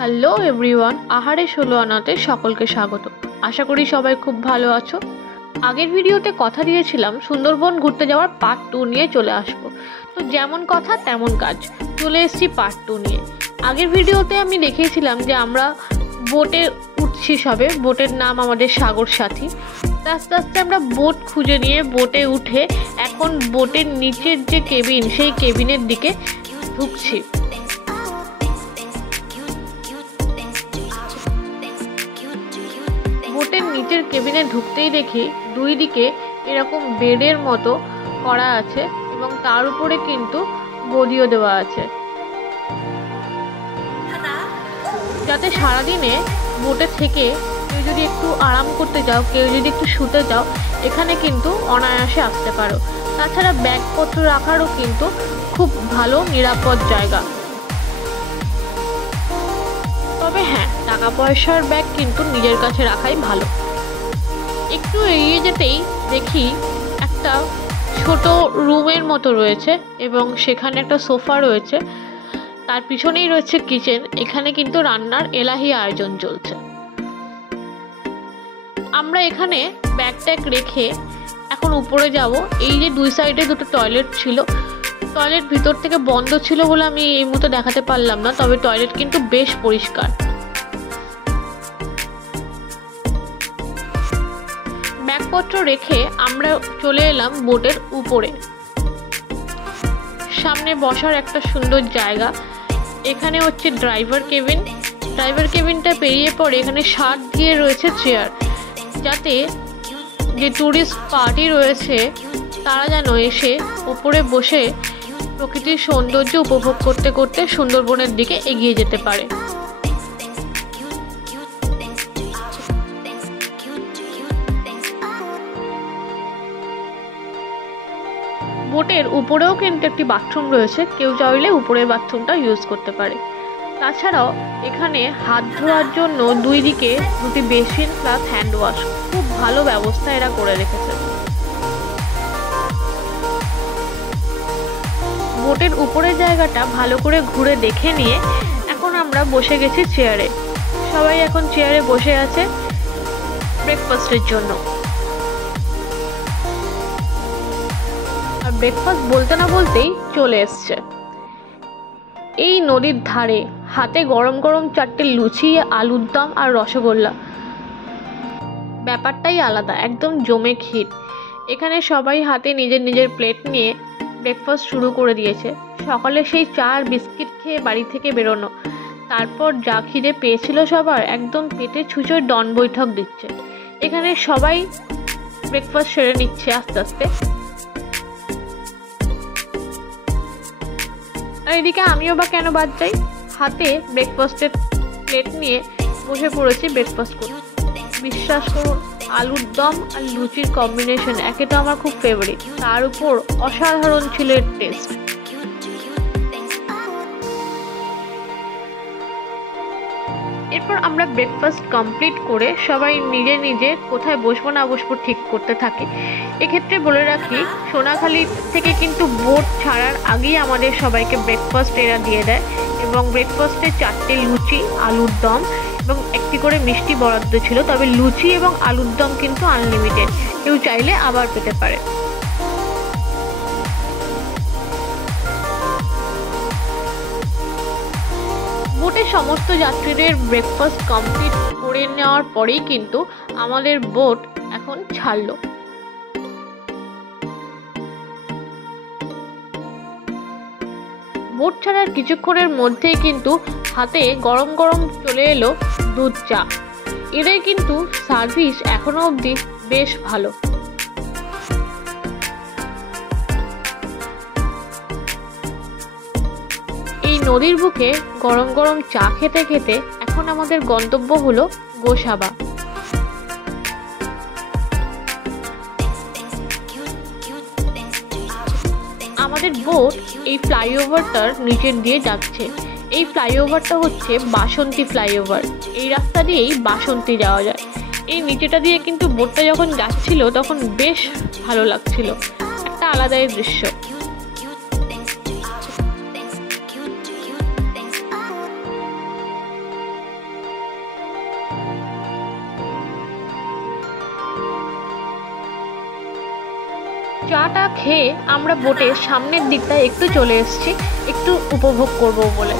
Hello everyone, আহারে 16 আনাতে সকলকে স্বাগত। আশা করি সবাই খুব ভালো আছো। আগের ভিডিওতে কথা দিয়েছিলাম সুন্দরবন ঘুরতে যাওয়ার পার্ট 2 নিয়ে চলে আসবো। তো যেমন কথা তেমন কাজ, চলে এসেছি পার্ট 2 নিয়ে। আগের ভিডিওতে আমি দেখিয়েছিলাম যে আমরা বোটে উঠছি, সবে বোটের নাম আমাদের সাগর সাথী। আস্তে আস্তে আমরা বোট খুঁজে নিয়ে বোটে উঠে এখন বোটের নিচের যে কেবিন, সেই কেবিনের দিকে ঢুকছি। বোটের নিচের কেবিনে ঢুকতেই দেখি দুই দিকে এরকম বেডের মতো করা আছে এবং তার উপরে কিন্তু গদিও দেওয়া আছে, যাতে সারাদিনে বোটে থেকে কেউ যদি একটু আরাম করতে যাও, কেউ যদি একটু শুতে যাও, এখানে কিন্তু অনায়াসে আসতে পারো। তাছাড়া ব্যাগপত্র রাখারও কিন্তু খুব ভালো নিরাপদ জায়গা। তবে হ্যাঁ, টাকা পয়সার ব্যাগ কিন্তু নিজের কাছে রাখাই ভালো। একটু এগিয়ে যেতেই দেখি একটা ছোট রুমের মতো রয়েছে এবং সেখানে একটা সোফা রয়েছে, তার পিছনেই রয়েছে কিচেন। এখানে কিন্তু রান্নার এলাহি আয়োজন চলছে। আমরা এখানে ব্যাগ ট্যাগ রেখে এখন উপরে যাব। এই যে দুই সাইডে দুটো টয়লেট ছিল, টয়লেট ভিতর থেকে বন্ধ ছিল বলে আমি এই মুহূর্তে দেখাতে পারলাম না, তবে টয়লেট কিন্তু বেশ পরিষ্কার। ব্যাগপত্র রেখে আমরা চলে এলাম বোটের উপরে। সামনে বসার একটা সুন্দর জায়গা। এখানে হচ্ছে ড্রাইভার কেবিন। ড্রাইভার কেবিনটা পেরিয়ে পরে এখানে 60 দিয়ে রয়েছে চেয়ার, যাতে যে ট্যুরিস্ট পার্টি রয়েছে তারা যেন এসে উপরে বসে প্রকৃতির সৌন্দর্য উপভোগ করতে করতে সুন্দরবনের দিকে এগিয়ে যেতে পারে। বোটের উপরেও কিন্তু একটি বাথরুম রয়েছে, কেউ চাইলে উপরের বাথরুমটা ইউজ করতে পারে। তাছাড়াও এখানে হাত ধোয়ার জন্য দুই দিকে দুটি বেসিন প্লাস হ্যান্ড ওয়াশ, খুব ভালো ব্যবস্থা এরা করে রেখেছে। বোটের উপরের জায়গাটা ভালো করে ঘুরে দেখে নিয়ে এখন আমরা বসে গেছি চেয়ারে। সবাই এখন চেয়ারে বসে আছে ব্রেকফাস্টের জন্য। আর ব্রেকফাস্ট বলতে না বলতেই চলে এসছে। এই নদীর ধারে হাতে গরম গরম 4টে লুচি, আলুর দম আর রসগোল্লা, ব্যাপারটাই আলাদা, একদম জমে ক্ষীর। এখানে সবাই হাতে নিজের নিজের প্লেট নিয়ে ব্রেকফাস্ট শুরু করে দিয়েছে। সকালে সেই চা আর বিস্কিট খেয়ে বাড়ি থেকে বেরোনো, তারপর যা খিদে পেয়েছিল সবার, একদম পেটে ছুঁচোয় ডন বৈঠক দিচ্ছে। এখানে সবাই ব্রেকফাস্ট সেরে নিচ্ছে আস্তে আস্তে। আর এদিকে আমিও বা কেন বাদ যাই, হাতে ব্রেকফাস্টের প্লেট নিয়ে বসে পড়েছি ব্রেকফাস্ট করতে। বিশ্বাস করুন, আলুর দম আর লুচির কম্বিনেশন একে তো আমার খুব ফেভারিট, তার উপর অসাধারণ ছিল এর টেস্ট। এরপর আমরা ব্রেকফাস্ট কমপ্লিট করে সবাই নিজে নিজে কোথায় বসবো না বসবো ঠিক করতে থাকি। এক্ষেত্রে বলে রাখি, সোনাখালি থেকে কিন্তু বোট ছাড়ার আগেই আমাদের সবাইকে ব্রেকফাস্ট এরা দিয়ে দেয় এবং ব্রেকফাস্টে 4টে লুচি, আলুর দম এবং একটি করে মিষ্টি বরাদ্দ ছিল। তবে লুচি এবং আলুর দম কিন্তু আনলিমিটেড, কেউ চাইলে আবার পেতে পারে। বোটে সমস্ত যাত্রীদের ব্রেকফাস্ট কমপ্লিট করে নেওয়ার পরেই কিন্তু আমাদের বোট এখন ছাড়লো। বোট ছাড়ার কিছুক্ষণের মধ্যেই কিন্তু হাতে গরম গরম চলে এলো দুধ চা। এদের কিন্তু সার্ভিস এখনো অবধি বেশ ভালো। এই নদীর বুকে গরম গরম চা খেতে খেতে এখন আমাদের গন্তব্য হলো গোসাবা। আমাদের বোট এই ফ্লাইওভারটার নিচের দিয়ে যাচ্ছে। এই ফ্লাইওভারটা হচ্ছে বাসন্তী ফ্লাইওভার। এই রাস্তা দিয়েই বাসন্তী যাওয়া যায়। এই নিচেটা দিয়ে কিন্তু বোটটা যখন যাচ্ছিল তখন বেশ ভালো লাগছিল, একটা আলাদাই দৃশ্য। চাটা খেয়ে আমরা বোটের সামনের দিকটায় একটু চলে এসেছি একটু উপভোগ করব বলে।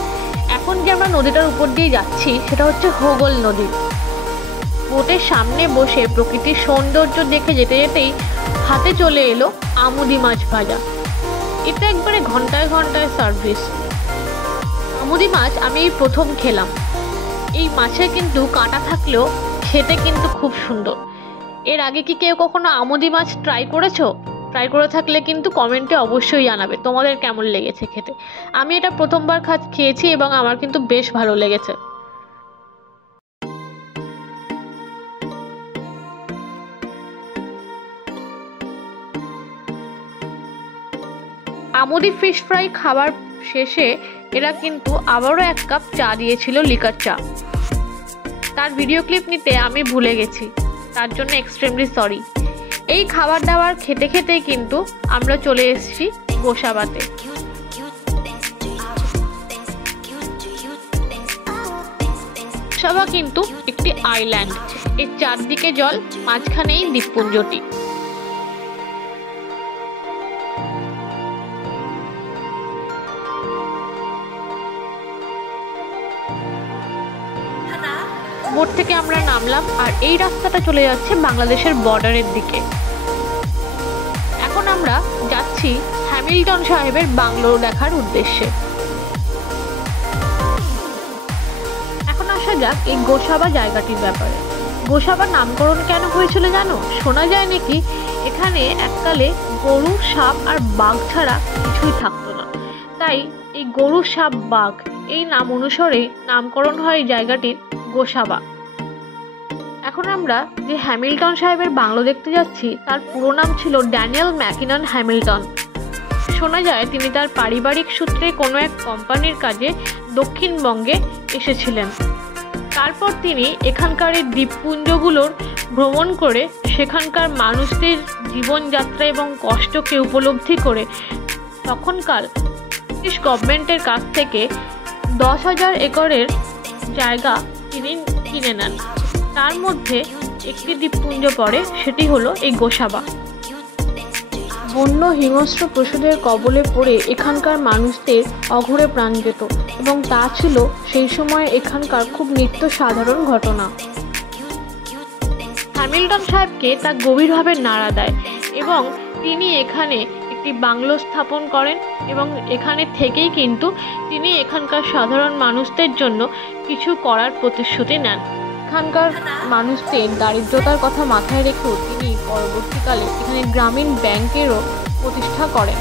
এখন যে আমরা নদীটার উপর দিয়ে যাচ্ছি সেটা হচ্ছে হোগল নদী। বোটের সামনে বসে প্রকৃতির সৌন্দর্য দেখে যেতে যেতেই হাতে চলে এলো আমুদি মাছ ভাজা। এটা একবারে ঘন্টায় ঘন্টায় সার্ভিস। আমুদি মাছ আমি এই প্রথম খেলাম। এই মাছে কিন্তু কাঁটা থাকলেও খেতে কিন্তু খুব সুন্দর। এর আগে কি কেউ কখনো আমুদি মাছ ট্রাই করেছো? ট্রাই করে থাকলে কিন্তু কমেন্টে অবশ্যই জানাবে তোমাদের কেমন লেগেছে খেতে। আমি এটা প্রথমবার খেয়েছি এবং আমার কিন্তু বেশ ভালো লেগেছে। আমুদি ফিশ ফ্রাই খাবার শেষে এরা কিন্তু আবারও 1 কাপ চা দিয়েছিল, লিকার চা। তার ভিডিও ক্লিপ নিতে আমি ভুলে গেছি, তার জন্য এক্সট্রিমলি সরি। এই খাবার দাবার খেতে খেতেই কিন্তু আমরা চলে এসেছি গোসাবাতে। গোসাবা কিন্তু একটি আইল্যান্ড। এর চারদিকে জল, মাঝখানেই দ্বীপপুঞ্জটি। বোট থেকে আমরা নামলাম আর এই রাস্তাটা চলে যাচ্ছে বাংলাদেশের বর্ডারের দিকে। এখন আমরা যাচ্ছি হ্যামিল্টন সাহেবের বাংলো দেখার উদ্দেশ্যে। এখন আসা যাক এই গোসাবা জায়গাটির ব্যাপারে। গোসাবার নামকরণ কেন হয়েছিল জানো? শোনা যায় নাকি এখানে এককালে গরু, সাপ আর বাঘ ছাড়া কিছুই থাকতো না, তাই এই গরু, সাপ, বাঘ এই নাম অনুসারে নামকরণ হয় জায়গাটির গোসাবা। এখন আমরা যে হ্যামিল্টন সাহেবের বাংলো দেখতে যাচ্ছি তার পুরো নাম ছিল ড্যানিয়েল ম্যাকিনন হ্যামিল্টন। শোনা যায় তিনি তার পারিবারিক সূত্রে কোনো এক কোম্পানির কাজে দক্ষিণবঙ্গে এসেছিলেন। তারপর তিনি এখানকার এই দ্বীপপুঞ্জগুলোর ভ্রমণ করে সেখানকার মানুষদের জীবনযাত্রা এবং কষ্টকে উপলব্ধি করে তখনকার ব্রিটিশ গভর্নমেন্টের কাছ থেকে 10,000 একরের জায়গা তিনি কিনে নেন। তার মধ্যে একটি দ্বীপপুঞ্জ পড়ে, সেটি হলো এই গোসাবা। বন্য হিংস্র পশুদের কবলে পড়ে এখানকার মানুষদের অঘরে প্রাণ যেত এবং তা ছিল সেই সময় এখানকার খুব নিত্য সাধারণ ঘটনা। হ্যামিল্টন সাহেবকে তা গভীরভাবে নাড়া দেয় এবং তিনি এখানে একটি বাংলো স্থাপন করেন এবং এখানে থেকেই কিন্তু তিনি এখানকার সাধারণ মানুষদের জন্য কিছু করার প্রতিশ্রুতি নেন। এখানকার মানুষদের দারিদ্রতার কথা মাথায় রেখেও তিনি পরবর্তীকালে এখানে গ্রামীণ ব্যাংকেরও প্রতিষ্ঠা করেন।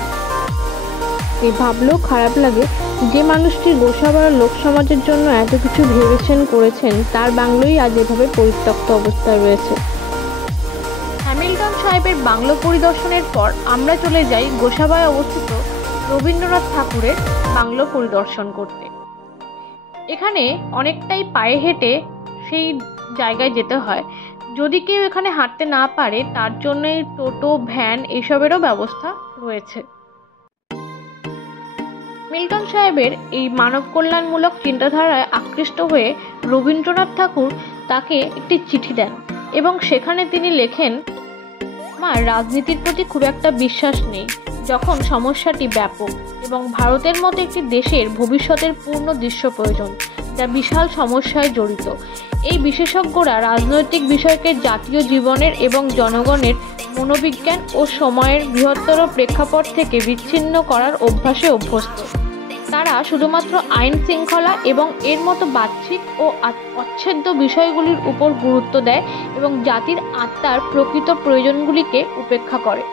ভাবলেও খারাপ লাগে, যে মানুষটি গোসাবার লোক সমাজের জন্য এত কিছু ভেবেছেন করেছেন তার বাংলোই আজ এভাবে পরিত্যক্ত অবস্থায় রয়েছে। হ্যামিল্টন সাহেবের বাংলো পরিদর্শনের পর আমরা চলে যাই গোসাবায় অবস্থিত রবীন্দ্রনাথ ঠাকুরের বাংলো পরিদর্শন করতে। এখানে অনেকটাই পায়ে হেঁটে সেই জায়গায় যেতে হয়। যদি কেউ এখানে হাঁটতে না পারে তার জন্য টোটো, ভ্যান এসবেরও ব্যবস্থা রয়েছে। মিল্টন সাহেবের এই মানব কল্যাণমূলক চিন্তাধারায় আকৃষ্ট হয়ে রবীন্দ্রনাথ ঠাকুর তাকে একটি চিঠি দেন এবং সেখানে তিনি লেখেন, আমার রাজনীতির প্রতি খুব একটা বিশ্বাস নেই যখন সমস্যাটি ব্যাপক এবং ভারতের মতো একটি দেশের ভবিষ্যতের পূর্ণ দৃশ্য প্রয়োজন যা বিশাল সমস্যায় জড়িত। এই বিশেষজ্ঞরা রাজনৈতিক বিষয়কে জাতীয় জীবনের এবং জনগণের মনোবিজ্ঞান ও সময়ের বৃহত্তর প্রেক্ষাপট থেকে বিচ্ছিন্ন করার অভ্যাসে অভ্যস্ত। তারা শুধুমাত্র আইন শৃঙ্খলা এবং এর মতো বাহ্যিক ও অচ্ছেদ্য বিষয়গুলির উপর গুরুত্ব দেয় এবং জাতির আত্মার প্রকৃত প্রয়োজনগুলিকে উপেক্ষা করে।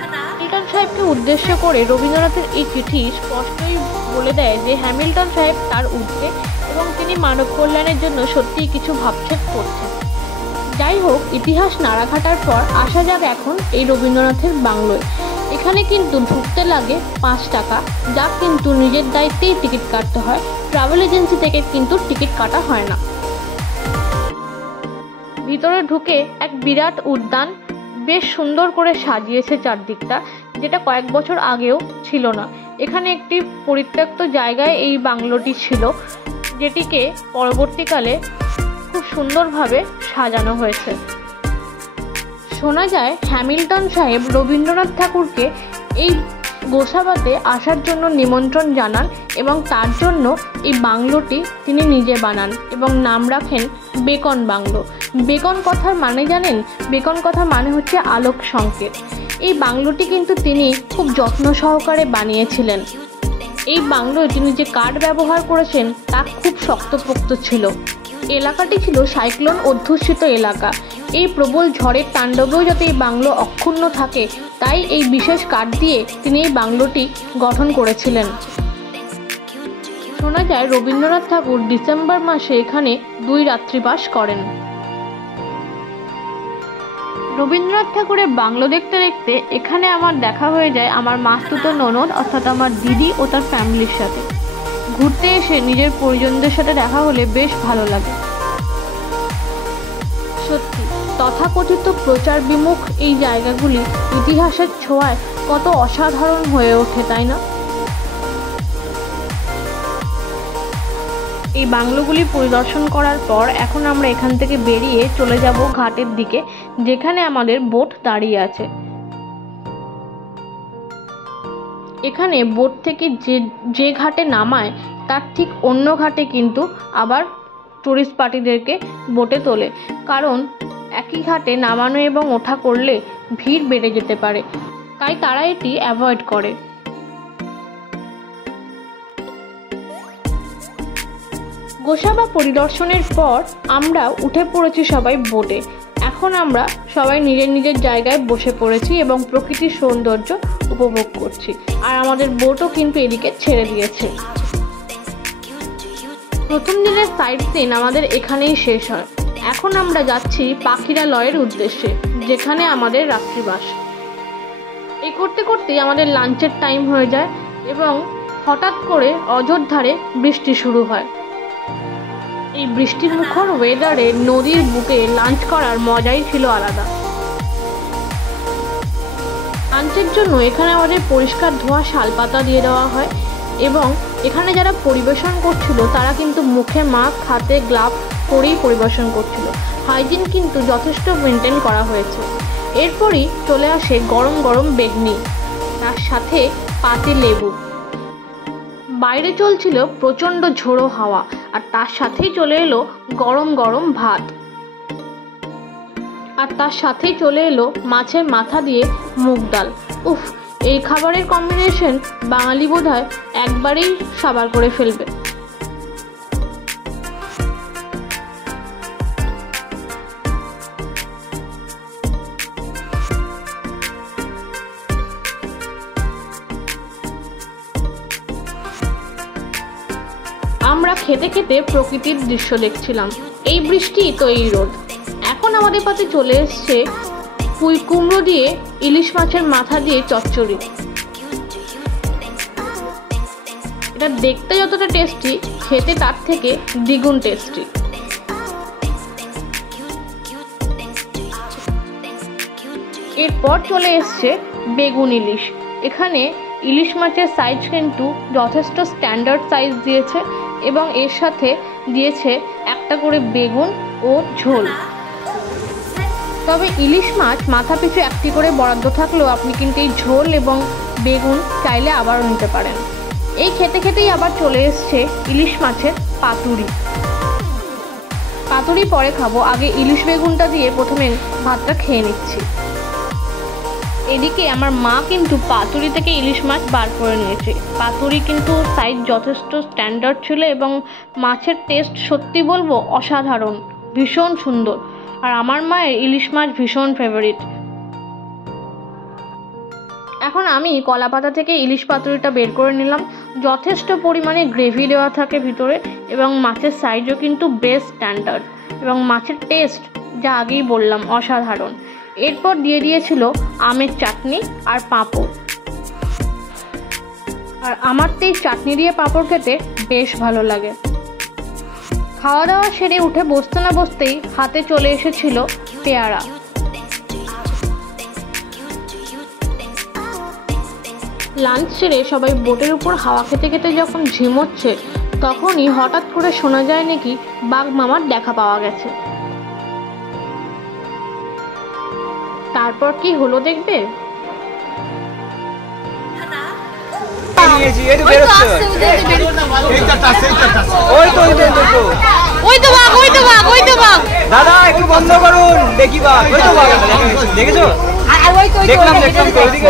হ্যামিল্টন সাহেবকে উদ্দেশ্য করে রবীন্দ্রনাথের এই চিঠি স্পষ্টই বলে দেয় যে হ্যামিল্টন সাহেব তার ঊর্ধ্বে এবং তিনি মানব কল্যাণের জন্য সত্যিই কিছু ভাবছেন করছেন। যাই হোক, ইতিহাস নাড়াঘাটার পর আসা যাক এখন এই রবীন্দ্রনাথের বাংলোয়। এখানে কিন্তু ঢুকতে লাগে 5 টাকা, যা কিন্তু নিজের দায়িত্বেই টিকিট কাটতে হয়, ট্রাভেল এজেন্সি থেকে কিন্তু টিকিট কাটা হয় না। ভিতরে ঢুকে এক বিরাট উদ্যান বেশ সুন্দর করে সাজিয়েছে চারদিকটা, যেটা কয়েক বছর আগেও ছিল না। এখানে একটি পরিত্যক্ত জায়গায় এই বাংলোটি ছিল, যেটিকে পরবর্তীকালে খুব সুন্দরভাবে সাজানো হয়েছে। শোনা যায় হ্যামিল্টন সাহেব রবীন্দ্রনাথ ঠাকুরকে এই গোসাবাতে আসার জন্য নিমন্ত্রণ জানান এবং তার জন্য এই বাংলোটি তিনি নিজে বানান এবং নাম রাখেন বেকন বাংলো। বেকন কথার মানে জানেন? বেকন কথার মানে হচ্ছে আলোক সংকেত। এই বাংলোটি কিন্তু তিনি খুব যত্ন সহকারে বানিয়েছিলেন। এই বাংলোয় তিনি যে কাঠ ব্যবহার করেছেন তা খুব শক্তপোক্ত ছিল। এলাকাটি ছিল সাইক্লোন অধ্যুষিত এলাকা। এই প্রবল ঝড়ের তাণ্ডবেও যাতে এই বাংলো অক্ষুণ্ণ থাকে তাই এই বিশেষ কাঠ দিয়ে তিনি এই বাংলোটি গঠন করেছিলেন। শোনা যায় রবীন্দ্রনাথ ঠাকুর ডিসেম্বর মাসে এখানে 2 রাত্রিবাস করেন। রবীন্দ্রনাথ ঠাকুরের বাংলো দেখতে দেখতে এখানে আমার দেখা হয়ে যায় আমার মাস্তুতো ননদ অর্থাৎ আমার দিদি ও তার ফ্যামিলির সাথে। ঘুরতে এসে নিজের পরিজনদের সাথে দেখা হলে বেশ ভালো লাগে। সত্যি তথাকথিত প্রচার বিমুখ এই জায়গাগুলি ইতিহাসের ছোঁয়ায় কত অসাধারণ হয়ে ওঠে, তাই না? এই বাংলোগুলি পরিদর্শন করার পর এখন আমরা এখান থেকে বেরিয়ে চলে যাব ঘাটের দিকে, যেখানে আমাদের বোট দাঁড়িয়ে আছে। এখানে বোট থেকে যে ঘাটে নামায় তার ঠিক অন্য ঘাটে কিন্তু আবার টুরিস্ট পার্টিদেরকে বোটে তোলে, কারণ একই ঘাটে নামানো এবং ওঠা করলে ভিড় বেড়ে যেতে পারে, তাই তারা এটি অ্যাভয়েড করে। গোসাবা পরিদর্শনের পর আমরা উঠে পড়েছি সবাই বোটে। এখন আমরা সবাই নিজের নিজের জায়গায় বসে পড়েছি এবং প্রকৃতির সৌন্দর্য উপভোগ করছি, আর আমাদের বোটও কিন্তু এদিকে ছেড়ে দিয়েছে। প্রথম দিনের সাইট সিন আমাদের এখানেই শেষ হয়। এখন আমরা যাচ্ছি পাখিরালয়ের উদ্দেশ্যে, যেখানে আমাদের রাত্রিবাস। এই করতে করতেই আমাদের লাঞ্চের টাইম হয়ে যায় এবং হঠাৎ করে অযোধ্যারে বৃষ্টি শুরু হয়। এই বৃষ্টির মুখর ওয়েদারে নদীর বুকে লাঞ্চ করার মজাই ছিল আলাদা। লাঞ্চের জন্য এখানে আমাদের পরিষ্কার ধোয়া শালপাতা দিয়ে দেওয়া হয় এবং এখানে যারা পরিবেশন করছিল তারা কিন্তু মুখে মাস্ক, হাতে গ্লাভ পরেই পরিবেশন করছিল। হাইজিন কিন্তু যথেষ্ট মেনটেন করা হয়েছে। এরপরই চলে আসে গরম গরম বেগনি, তার সাথে পাতি লেবু। বাইরে চলছিল প্রচণ্ড ঝোড়ো হাওয়া, আর তার সাথেই চলে এলো গরম গরম ভাত, আর তার সাথেই চলে এলো মাছের মাথা দিয়ে মুগ ডাল। উফ, এই খাবারের কম্বিনেশন বাঙালি বোধহয় একবারেই সাবার করে ফেলবে। আমরা খেতে খেতে প্রকৃতির দৃশ্য দেখছিলাম। এই বৃষ্টি তো এই রোদ। এখন আমাদের পাতে চলে এসছে পুঁই কুমড়ো দিয়ে ইলিশ মাছের মাথা দিয়ে চচ্চড়ি। এটা দেখতে যতটা টেস্টি, খেতে তার থেকে দ্বিগুণ টেস্টি। এরপর চলে এসছে বেগুন ইলিশ। এখানে ইলিশ মাছের সাইজ কিন্তু যথেষ্ট স্ট্যান্ডার্ড সাইজ দিয়েছে এবং এর সাথে দিয়েছে একটা করে বেগুন ও ঝোল। তবে ইলিশ মাছ মাথা পিছু একটি করে বরাদ্দ থাকলেও আপনি কিন্তু এই ঝোল এবং বেগুন চাইলে আবারও নিতে পারেন। এই খেতে খেতেই আবার চলে এসছে ইলিশ মাছের পাতুরি। পাতুরি পরে খাবো, আগে ইলিশ বেগুনটা দিয়ে প্রথমে ভাতটা খেয়ে নিচ্ছি। এদিকে আমার মা কিন্তু পাতুরি থেকে ইলিশ মাছ বার করে নিয়েছে। পাতুরি কিন্তু সাইজ যথেষ্ট স্ট্যান্ডার্ড ছিল এবং মাছের টেস্ট সত্যি বলবো অসাধারণ, ভীষণ সুন্দর। আর আমার মায়ের ইলিশ মাছ ভীষণ ফেভারিট। এখন আমি কলা পাতা থেকে ইলিশ পাতুরিটা বের করে নিলাম। যথেষ্ট পরিমাণে গ্রেভি দেওয়া থাকে ভিতরে এবং মাছের সাইজও কিন্তু বেশ স্ট্যান্ডার্ড এবং মাছের টেস্ট যা আগেই বললাম অসাধারণ। এরপর দিয়ে দিয়েছিল আমের চাটনি আর পাঁপড়। আর আমার তো এই চাটনি দিয়ে পাঁপড় খেতে বেশ ভালো লাগে। খাওয়া দাওয়া সেরে উঠে বসতে না বসতেই হাতে চলে এসেছিল পেয়ারা। লাঞ্চ সেরে সবাই বোটের উপর হাওয়া খেতে খেতে যখন ঝিমোচ্ছে তখনই হঠাৎ করে শোনা যায় নাকি বাঘ মামার দেখা পাওয়া গেছে। তারপর কি হলো দেখবে। দাদা একটু বন্ধ করুন, দেখি বাঘ। ওই তো বাঘ, দেখেছো? দেখলাম তো ওইদিকে।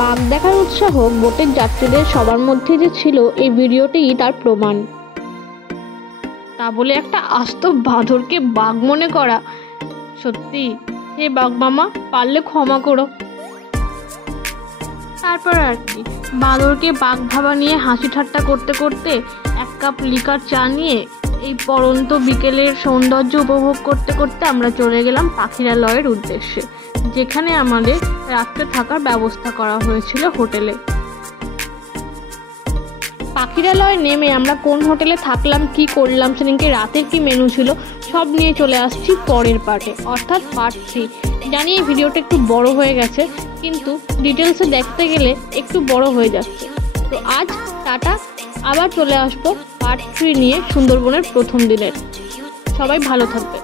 বাঘ দেখার উৎসাহ বোটের যাত্রীদের সবার মধ্যে যে ছিল, এই ভিডিওটিই তার প্রমাণ। তা বলে একটা আস্ত বাঁদরকে বাঘ মনে করা, সত্যি হে বাঘ মামা, পারলে ক্ষমা করো। তারপর আর কি, বাঁদরকে বাঘ ভাবা নিয়ে হাসি ঠাট্টা করতে করতে এক কাপ লিকার চা নিয়ে এই পড়ন্ত বিকেলের সৌন্দর্য উপভোগ করতে করতে আমরা চলে গেলাম পাখিরালয়ের উদ্দেশ্যে, যেখানে আমাদের রাত্রে থাকার ব্যবস্থা করা হয়েছিল হোটেলে। পাখিরালয়ে নেমে আমরা কোন হোটেলে থাকলাম, কি করলাম, সেদিনকে রাতের কি মেনু ছিল, সব নিয়ে চলে আসছি পরের পার্টে, অর্থাৎ পার্ট 3। জানি এই ভিডিওটা একটু বড় হয়ে গেছে, কিন্তু ডিটেলসে দেখতে গেলে একটু বড় হয়ে যাচ্ছে। তো আজ টাটা, আবার চলে আসবো পার্ট 3 নিয়ে সুন্দরবনের প্রথম দিনের। সবাই ভালো থাকবে।